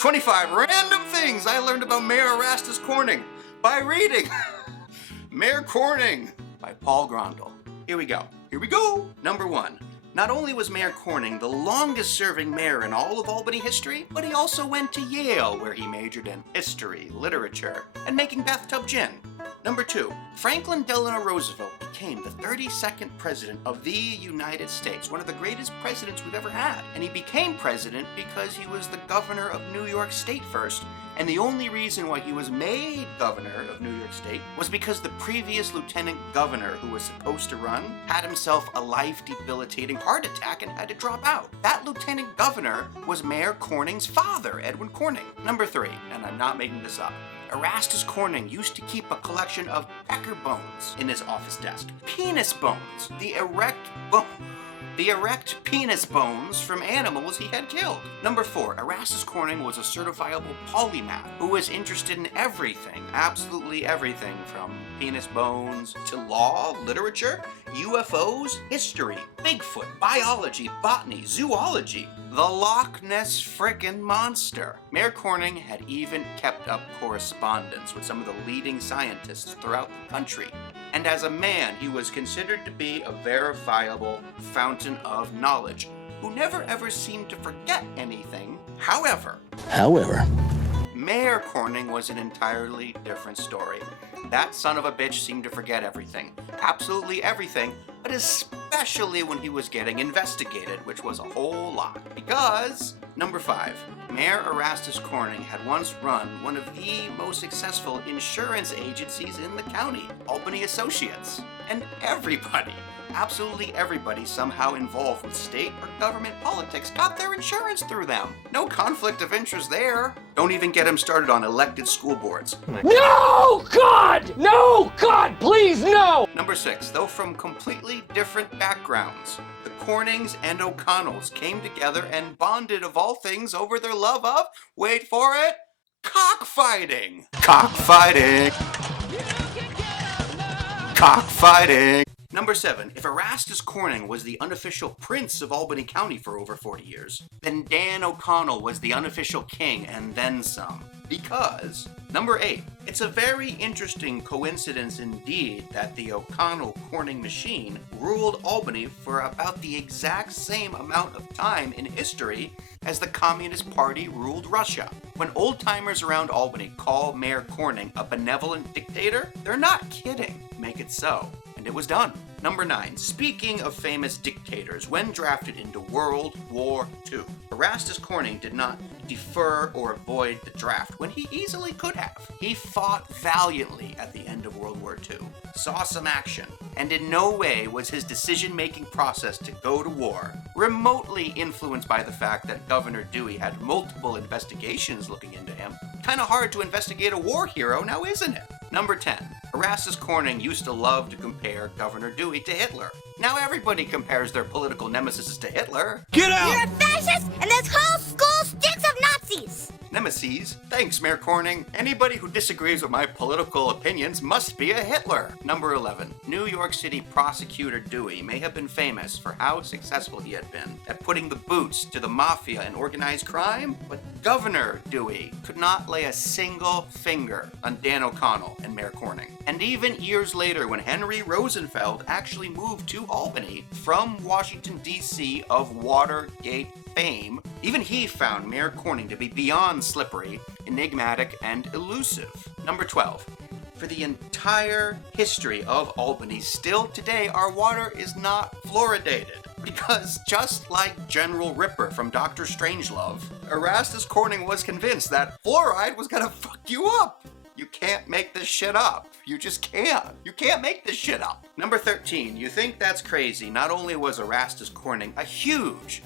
25 random things I learned about Mayor Erastus Corning by reading Mayor Corning by Paul Grondahl. Here we go. Number 1. Not only was Mayor Corning the longest serving mayor in all of Albany history, but he also went to Yale, where he majored in history, literature, and making bathtub gin. Number 2. Franklin Delano Roosevelt became the 32nd president of the United States, one of the greatest presidents we've ever had. And he became president because he was the governor of New York State first, and the only reason why he was made governor of New York State was because the previous lieutenant governor who was supposed to run had himself a life-debilitating heart attack and had to drop out. That lieutenant governor was Mayor Corning's father, Edwin Corning. Number 3, and I'm not making this up, Erastus Corning used to keep a collection of pecker bones in his office desk. Penis bones. The erect penis bones from animals he had killed. Number 4, Erastus Corning was a certifiable polymath who was interested in everything, absolutely everything, from penis bones to law, literature, UFOs, history, Bigfoot, biology, botany, zoology, the Loch Ness frickin' monster. Mayor Corning had even kept up correspondence with some of the leading scientists throughout the country. And as a man, he was considered to be a verifiable fountain of knowledge, who never ever seemed to forget anything. However, Mayor Corning was an entirely different story. That son of a bitch seemed to forget everything. Absolutely everything, but especially when he was getting investigated, which was a whole lot. Because, number 5, Mayor Erastus Corning had once run one of the most successful insurance agencies in the county, Albany Associates. And everybody, absolutely everybody somehow involved with state or government politics got their insurance through them. No conflict of interest there. Don't even get him started on elected school boards. No, God! No, God, please, no! Number 6, though from completely different backgrounds, the Cornings and O'Connells came together and bonded of all things over their love of, wait for it, cockfighting. Cockfighting. Cockfighting. Number 7, if Erastus Corning was the unofficial prince of Albany County for over 40 years, then Dan O'Connell was the unofficial king and then some. Because, number 8, it's a very interesting coincidence indeed that the O'Connell-Corning machine ruled Albany for about the exact same amount of time in history as the Communist Party ruled Russia. When old-timers around Albany call Mayor Corning a benevolent dictator, they're not kidding. Make it so. And it was done. Number 9, speaking of famous dictators, when drafted into World War II, Erastus Corning did not defer or avoid the draft when he easily could have. He fought valiantly at the end of World War II, saw some action, and in no way was his decision-making process to go to war remotely influenced by the fact that Governor Dewey had multiple investigations looking into him. Kinda hard to investigate a war hero now, isn't it? Number 10, Erastus Corning used to love to compare Governor Dewey to Hitler. Now everybody compares their political nemesis to Hitler. Get out! You're a fascist, and this whole school stinks of Nazis! Nemesis? Thanks, Mayor Corning. Anybody who disagrees with my political opinions must be a Hitler. Number 11. New York City prosecutor Dewey may have been famous for how successful he had been at putting the boots to the mafia and organized crime, but Governor Dewey could not lay a single finger on Dan O'Connell and Mayor Corning. And even years later, when Henry Rosenfeld actually moved to Albany from Washington, D.C. of Watergate fame, even he found Mayor Corning to be beyond slippery, enigmatic, and elusive. Number 12. For the entire history of Albany, still today, our water is not fluoridated. Because just like General Ripper from Dr. Strangelove, Erastus Corning was convinced that fluoride was gonna fuck you up. You can't make this shit up. You just can't. You can't make this shit up. Number 13. You think that's crazy. Not only was Erastus Corning a huge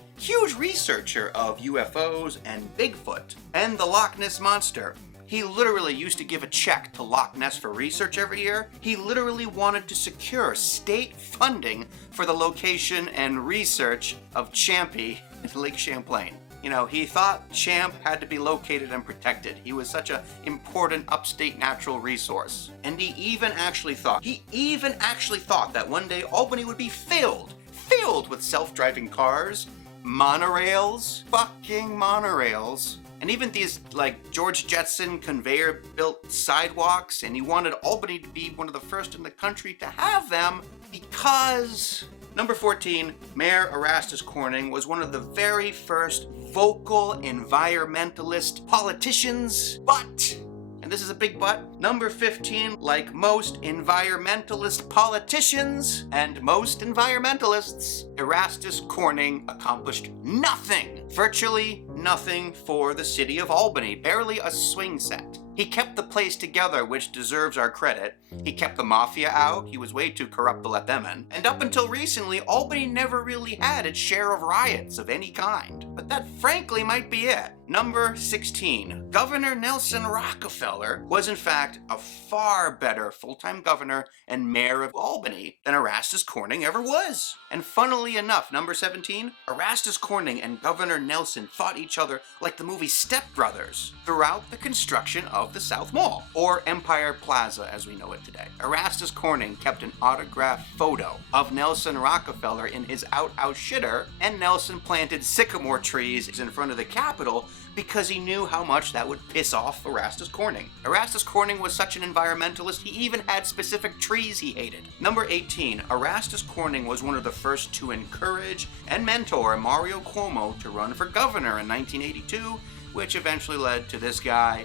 researcher of UFOs and Bigfoot and the Loch Ness Monster, he literally used to give a check to Loch Ness for research every year. He literally wanted to secure state funding for the location and research of Champy in Lake Champlain. You know, he thought Champ had to be located and protected. He was such an important upstate natural resource. And he even actually thought that one day Albany would be filled with self-driving cars, monorails, fucking monorails, And even these, like, George Jetson conveyor-built sidewalks, and he wanted Albany to be one of the first in the country to have them because... Number 14, Mayor Erastus Corning was one of the very first vocal environmentalist politicians, but... And this is a big but. Number 15, like most environmentalist politicians and most environmentalists, Erastus Corning accomplished nothing, virtually nothing for the city of Albany, barely a swing set. He kept the place together, which deserves our credit. He kept the mafia out. He was way too corrupt to let them in. And up until recently, Albany never really had its share of riots of any kind. But that frankly might be it. Number 16. Governor Nelson Rockefeller was in fact a far better full-time governor and mayor of Albany than Erastus Corning ever was. And funnily enough, number 17, Erastus Corning and Governor Nelson fought each other like the movie Step Brothers throughout the construction of the South Mall, or Empire Plaza as we know it today. Erastus Corning kept an autographed photo of Nelson Rockefeller in his outhouse shitter, and Nelson planted sycamore trees in front of the Capitol because he knew how much that would piss off Erastus Corning. Erastus Corning was such an environmentalist, he even had specific trees he hated. Number 18, Erastus Corning was one of the first to encourage and mentor Mario Cuomo to run for governor in 1982, which eventually led to this guy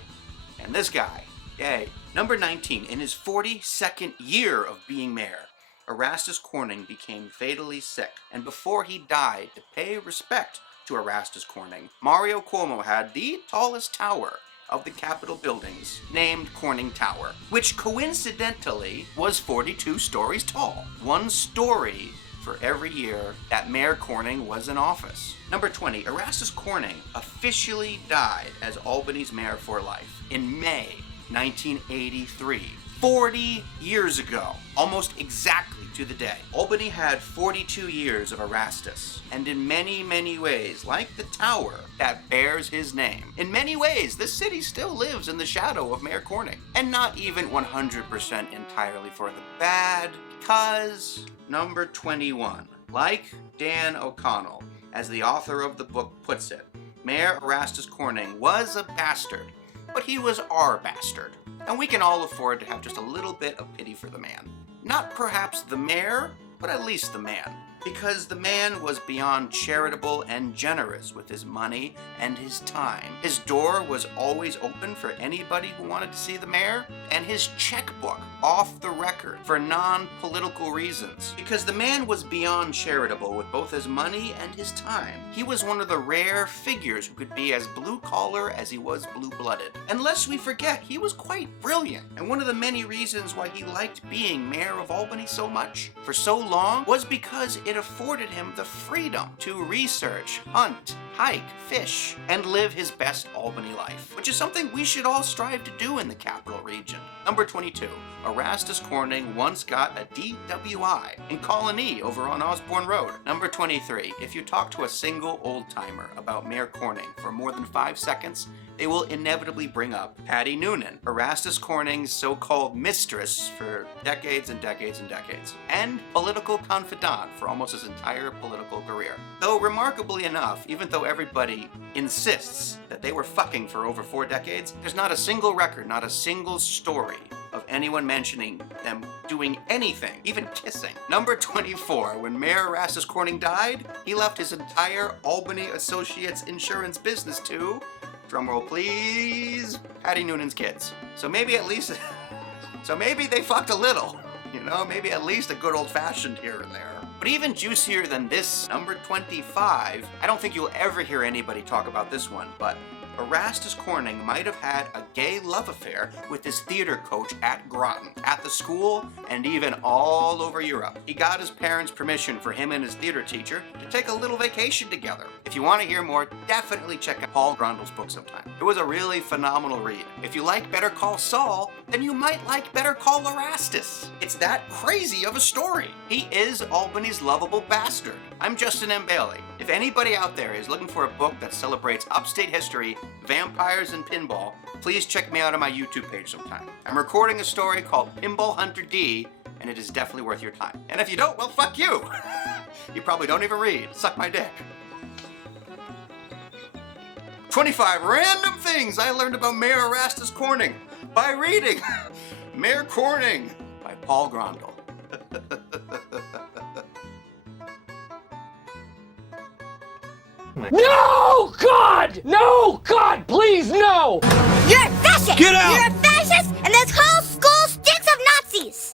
and this guy. Yay. Number 19, in his 42nd year of being mayor, Erastus Corning became fatally sick, and before he died, to pay respect to Erastus Corning, Mario Cuomo had the tallest tower of the Capitol buildings, named Corning Tower, which coincidentally was 42 stories tall. One story for every year that Mayor Corning was in office. Number 20, Erastus Corning officially died as Albany's mayor for life in May 1983. 40 years ago, almost exactly to the day. Albany had 42 years of Erastus, and in many, many ways, like the tower that bears his name, in many ways, this city still lives in the shadow of Mayor Corning. And not even 100% entirely for the bad, because number 21, like Dan O'Connell, as the author of the book puts it, Mayor Erastus Corning was a bastard, but he was our bastard. And we can all afford to have just a little bit of pity for the man. Not perhaps the mayor, but at least the man. Because the man was beyond charitable and generous with his money and his time. His door was always open for anybody who wanted to see the mayor, and his checkbook off the record for non-political reasons. Because the man was beyond charitable with both his money and his time. He was one of the rare figures who could be as blue-collar as he was blue-blooded. And lest we forget, he was quite brilliant, and one of the many reasons why he liked being mayor of Albany so much for so long was because it afforded him the freedom to research, hunt, hike, fish, and live his best Albany life, which is something we should all strive to do in the Capital Region. Number 22, Erastus Corning once got a DWI in Colony over on Osborne Road. Number 23, if you talk to a single old-timer about Mayor Corning for more than 5 seconds, they will inevitably bring up Patty Noonan, Erastus Corning's so-called mistress for decades and decades and decades, and political confidant for almost his entire political career. Though remarkably enough, even though everybody insists that they were fucking for over 4 decades, there's not a single record, not a single story of anyone mentioning them doing anything, even kissing. Number 24, when Mayor Erastus Corning died, he left his entire Albany Associates insurance business to, drumroll please, Patty Noonan's kids. So maybe at least, maybe they fucked a little, you know, maybe at least a good old-fashioned here and there. But even juicier than this, number 25, I don't think you'll ever hear anybody talk about this one, but Erastus Corning might have had a gay love affair with his theater coach at Groton, at the school, and even all over Europe. He got his parents' permission for him and his theater teacher to take a little vacation together. If you want to hear more, definitely check out Paul Grondahl's book sometime. It was a really phenomenal read. If you like Better Call Saul, then you might like Better Call Erastus. It's that crazy of a story. He is Albany's lovable bastard. I'm Justin M. Bailey. If anybody out there is looking for a book that celebrates upstate history, vampires, and pinball, please check me out on my YouTube page sometime. I'm recording a story called Pinball Hunter D, and it is definitely worth your time. And if you don't, well, fuck you! You probably don't even read. Suck my dick. 25 random things I learned about Mayor Erastus Corning by reading Mayor Corning by Paul Grondahl. No, God! No, God, please, no! You're a fascist! Get out! You're